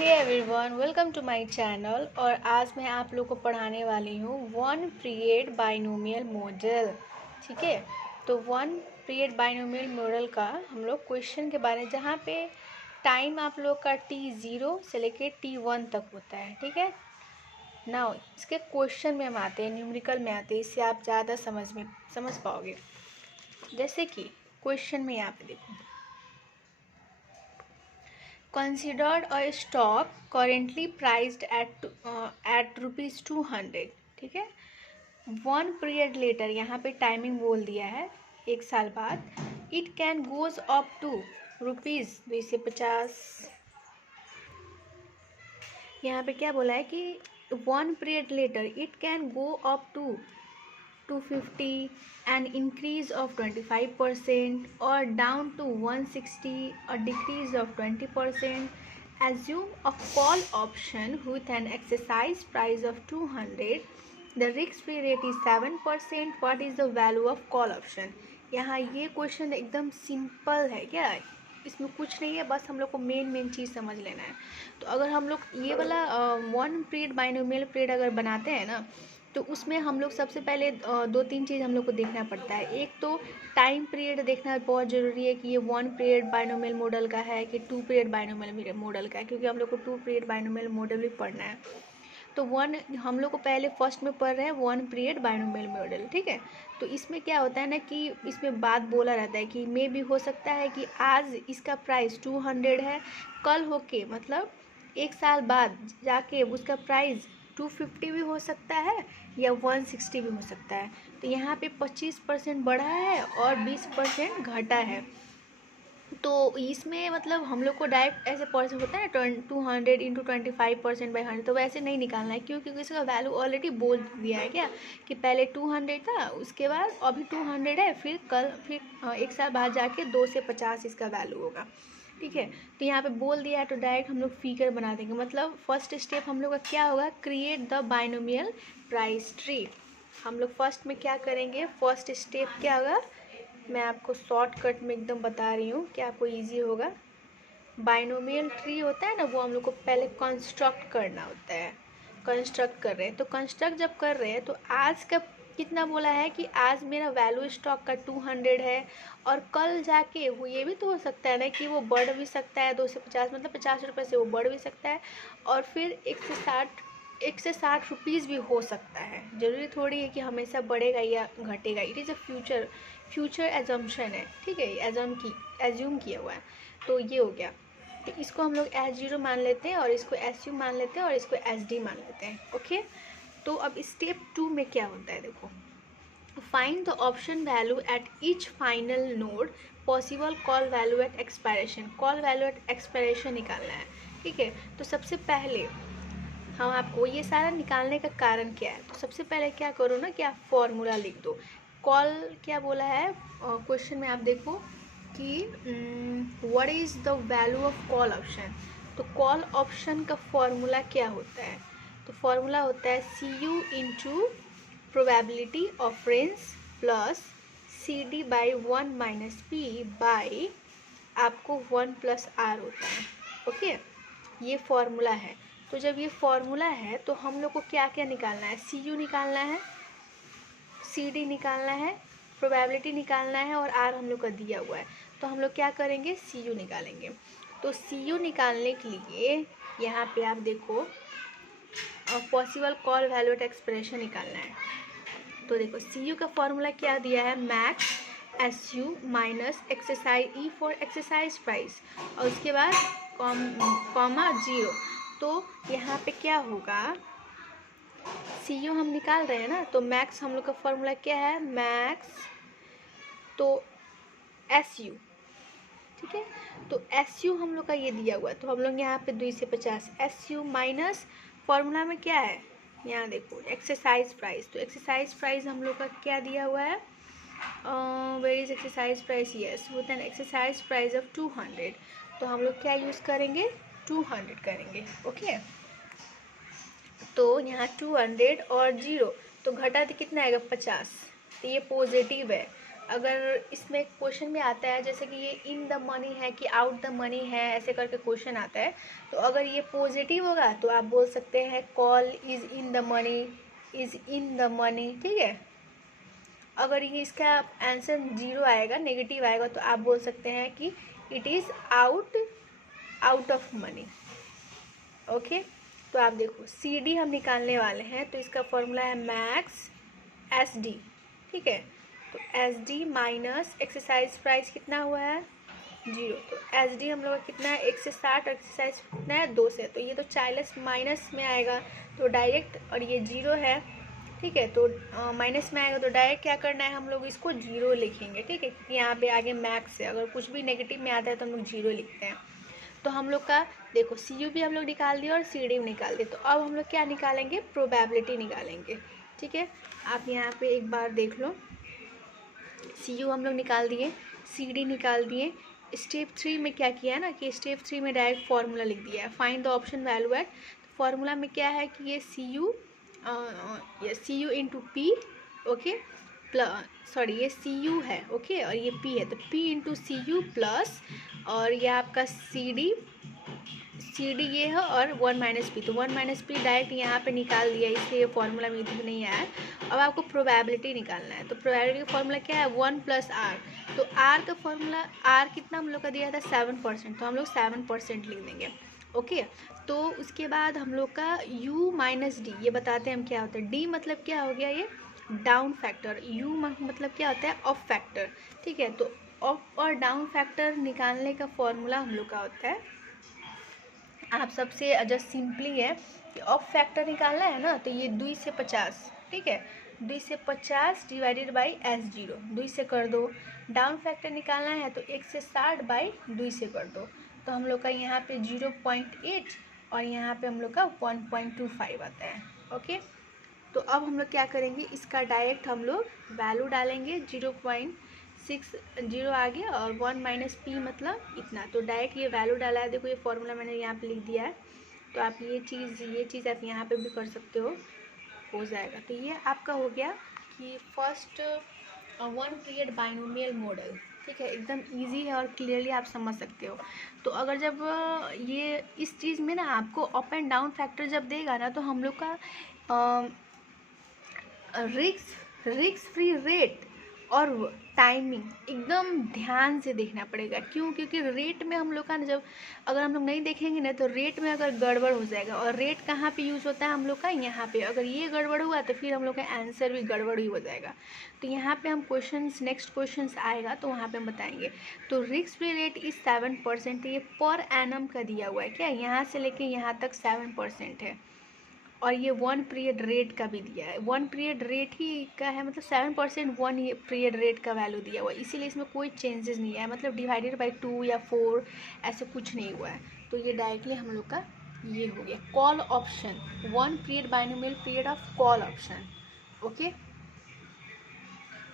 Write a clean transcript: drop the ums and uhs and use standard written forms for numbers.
Hey everyone, welcome to my channel. और आज मैं आप लोग को पढ़ाने वाली हूँ वन पीरियड बाइनोमियल मॉडल। ठीक है, तो वन पीरियड बाइनोमियल मॉडल का हम लोग क्वेश्चन के बारे में, जहाँ पे टाइम आप लोग का t0 से लेके t1 तक होता है। ठीक है ना, इसके क्वेश्चन में हम आते हैं, न्यूमेरिकल में आते हैं, इससे आप ज़्यादा समझ पाओगे। जैसे कि क्वेश्चन में यहाँ पे देखो, considered a stock currently priced at rupees 200। ठीक है, वन पीरियड लेटर, यहाँ पे टाइमिंग बोल दिया है, एक साल बाद, it can goes up to rupees 250। यहाँ पे क्या बोला है कि one period later it can go up to 250 and increase of 25% or down to 160, a decrease of 20%. Assume a call option with an exercise price of 200. The risk-free rate is 7%. What is the value of call option? यहाँ ये question एकदम simple है, क्या इसमें कुछ नहीं है, बस हम लोग को मेन चीज़ समझ लेना है। तो अगर हम लोग ये वाला वन पीरियड बाइनोमियल पीरियड अगर बनाते हैं ना, तो उसमें हम लोग सबसे पहले दो तीन चीज़ हम लोग को देखना पड़ता है। एक तो टाइम पीरियड देखना बहुत ज़रूरी है कि ये वन पीरियड बाइनोमियल मॉडल का है कि टू पीरियड बाइनोमियल मॉडल का है, क्योंकि हम लोग को टू पीरियड बाइनोमियल मॉडल भी पढ़ना है। तो हम लोग को पहले फर्स्ट में पढ़ रहे हैं वन पीरियड बाइनोमियल मॉडल। ठीक है, तो इसमें क्या होता है ना कि इसमें बात बोला रहता है कि मे भी हो सकता है कि आज इसका प्राइस 200 है, कल होके मतलब एक साल बाद जाके उसका प्राइस 250 भी हो सकता है या 160 भी हो सकता है। तो यहाँ पे 25% बढ़ा है और 20% घटा है। तो इसमें मतलब हम लोग को डायरेक्ट ऐसे परसेंट होता है ना, 200 इंटू 25% बाई 100, तो वैसे नहीं निकालना है, क्योंकि इसका वैल्यू ऑलरेडी बोल दिया है क्या कि पहले 200 था, उसके बाद अभी 200 है, फिर एक साल बाद जाके 2 से 50 इसका वैल्यू होगा। ठीक है, तो यहाँ पे बोल दिया है तो डायरेक्ट हम लोग फिगर बना देंगे। मतलब फर्स्ट स्टेप हम लोग का क्या होगा, create the binomial price tree. हम लोग फर्स्ट में क्या करेंगे, फर्स्ट स्टेप क्या होगा, मैं आपको शॉर्टकट में एकदम बता रही हूँ कि आपको इजी होगा। बाइनोमियल ट्री होता है ना, वो हम लोग को पहले कंस्ट्रक्ट करना होता है। कंस्ट्रक्ट कर रहे हैं, तो कंस्ट्रक्ट जब कर रहे हैं तो आज का कितना बोला है कि आज मेरा वैल्यू स्टॉक का 200 है, और कल जाके वो ये भी तो हो सकता है ना कि वो बढ़ भी सकता है 2 से 50, मतलब 50 रुपये से वो बढ़ भी सकता है, और फिर 1 से 60 रुपीज़ भी हो सकता है। ज़रूरी थोड़ी है कि हमेशा बढ़ेगा या घटेगा। It is a future assumption है। ठीक है, एज्यूम किया हुआ है। तो ये हो गया, तो इसको हम लोग S0 मान लेते हैं, और इसको SU मान लेते हैं, और इसको SD मान लेते हैं। ओके, तो अब स्टेप 2 में क्या होता है, देखो, find the option value at each final node, possible call value at expiration. Call value at expiration निकालना है। ठीक है, तो सबसे पहले हम आपको ये सारा निकालने का कारण क्या है, तो सबसे पहले क्या करो ना कि आप फॉर्मूला लिख दो। कॉल क्या बोला है क्वेश्चन में, आप देखो कि what is the value of call option. तो कॉल ऑप्शन का फॉर्मूला क्या होता है, तो फॉर्मूला होता है CU into probability of range plus CD by 1 minus P by आपको 1 प्लस R होता है। ओके, ये फॉर्मूला है। तो जब ये फॉर्मूला है तो हम लोग को क्या क्या निकालना है, CU निकालना है, CD निकालना है, प्रोबेबिलिटी निकालना है, और R हम लोग का दिया हुआ है। तो हम लोग क्या करेंगे, CU निकालेंगे। तो CU निकालने के लिए यहाँ पे आप देखो possible call value at expression निकालना है। तो देखो CU का फॉर्मूला क्या दिया है, max SU minus exercise E for exercise price, और उसके बाद कॉमा 0। तो यहाँ पे क्या होगा, CU हम निकाल रहे हैं ना, तो मैक्स हम लोग का फॉर्मूला क्या है, मैक्स तो SU। ठीक है, तो SU हम लोग का ये दिया हुआ है, तो हम लोग यहाँ पे 2 से 50 SU माइनस फॉर्मूला में क्या है, यहाँ देखो एक्सरसाइज प्राइस। तो एक्सरसाइज प्राइस हम लोग का क्या दिया हुआ है, where is exercise price, yes with an exercise price of 200। तो हम लोग क्या यूज़ करेंगे, 200 करेंगे। ओके, तो यहाँ 200 और 0 तो घटा तो कितना आएगा, 50। तो ये पॉजिटिव है। अगर इसमें क्वेश्चन में आता है जैसे कि ये इन द मनी है कि आउट द मनी है, ऐसे करके क्वेश्चन आता है, तो अगर ये पॉजिटिव होगा तो आप बोल सकते हैं call is in the money, is in the money, ठीक है। अगर ये इसका आंसर 0 आएगा, नेगेटिव आएगा, तो आप बोल सकते हैं कि it is out of money. Okay, तो आप देखो CD हम निकालने वाले हैं, तो इसका फॉर्मूला है मैक्स SD, ठीक है। तो SD माइनस एक्सरसाइज प्राइस कितना हुआ है 0, तो SD हम लोग का कितना है 1 से 60, एक्सरसाइज कितना है 2 से, तो ये तो चाइल्स माइनस में आएगा तो डायरेक्ट, और ये 0 है, ठीक है, तो माइनस में आएगा तो डायरेक्ट क्या करना है हम लोग इसको 0 लिखेंगे, ठीक है, क्योंकि यहाँ पे आगे मैक्स है, अगर कुछ भी नेगेटिव में आता है तो हम लोग 0 लिखते हैं। तो हम लोग का देखो CU भी हम लोग निकाल दिए और CD भी निकाल दिए, तो अब हम लोग क्या निकालेंगे, प्रोबेबिलिटी निकालेंगे, ठीक है। आप यहाँ पे एक बार देख लो, CU हम लोग निकाल दिए, CD निकाल दिए। स्टेप 3 में क्या किया है ना कि स्टेप 3 में डायरेक्ट फार्मूला लिख दिया है, find the option value at. Formula में क्या है कि ये CU into P, okay, sorry ये CU है, ओके, और ये P है, तो P इंटू CU प्लस, और ये आपका CD ये है, और 1 माइनस P, तो 1 माइनस P डायरेक्ट यहाँ पे निकाल दिया, इसलिए फॉर्मूला में इधर नहीं आया। अब आपको प्रोबेबिलिटी निकालना है, तो प्रोबेबिलिटी का फॉर्मूला क्या है 1 प्लस R, तो R का फॉर्मूला, R कितना हम लोग का दिया था 7%, तो हम लोग 7% लिख देंगे, ओके। तो उसके बाद हम लोग का U माइनस D, ये बताते हैं हम क्या होता है। D मतलब क्या हो गया, ये डाउन फैक्टर, U मतलब क्या होता है ऑफ फैक्टर, ठीक है। तो ऑफ और डाउन फैक्टर निकालने का फॉर्मूला हम लोग का होता है, आप सबसे जस्ट सिंपली है कि ऑफ फैक्टर निकालना है ना, तो ये 2 से 50, ठीक है, 2 से 50 डिवाइडेड बाई S0, 2 से कर दो। डाउन फैक्टर निकालना है तो 1 से 60 बाई 2 से कर दो, तो हम लोग का यहाँ पे 0.8 और यहाँ पे हम लोग का 1.25 आता है, ओके। तो अब हम लोग क्या करेंगे, इसका डायरेक्ट हम लोग वैल्यू डालेंगे, 0.60 आ गया, और 1 माइनस P मतलब इतना, तो डायरेक्ट ये वैल्यू डाला है। देखो ये फॉर्मूला मैंने यहाँ पे लिख दिया है, तो आप ये चीज़ आप यहाँ पे भी कर सकते हो जाएगा। तो ये आपका हो गया कि फर्स्ट 1 पीरियड बाइनोमियल मॉडल, ठीक है, एकदम इजी है और क्लियरली आप समझ सकते हो। तो अगर जब ये इस चीज़ में ना आपको अप एंड डाउन फैक्टर जब देगा ना, तो हम लोग का रिस्क फ्री रेट और टाइमिंग एकदम ध्यान से देखना पड़ेगा। क्यों? क्योंकि रेट में हम लोग का जब अगर हम लोग नहीं देखेंगे ना, तो रेट में अगर गड़बड़ हो जाएगा, और रेट कहाँ पे यूज़ होता है हम लोग का, यहाँ पे। अगर ये गड़बड़ हुआ तो फिर हम लोग का आंसर भी गड़बड़ ही हो जाएगा। तो यहाँ पे हम नेक्स्ट क्वेश्चंस आएगा तो वहाँ पे हम बताएंगे। तो रिस्क फ्री रेट इज़ 7%, ये पर एनम का दिया हुआ है, क्या यहाँ से लेके यहाँ तक 7% है, और ये 1 पीरियड रेट का भी दिया है, 1 पीरियड रेट ही का है, मतलब 7% 1 पीरियड रेट का वैल्यू दिया हुआ है, इसीलिए इसमें कोई चेंजेस नहीं है, मतलब डिवाइडेड बाई 2 या 4 ऐसे कुछ नहीं हुआ है। तो ये डायरेक्टली हम लोग का ये हो गया call option, 1 period binomial period of call option, okay.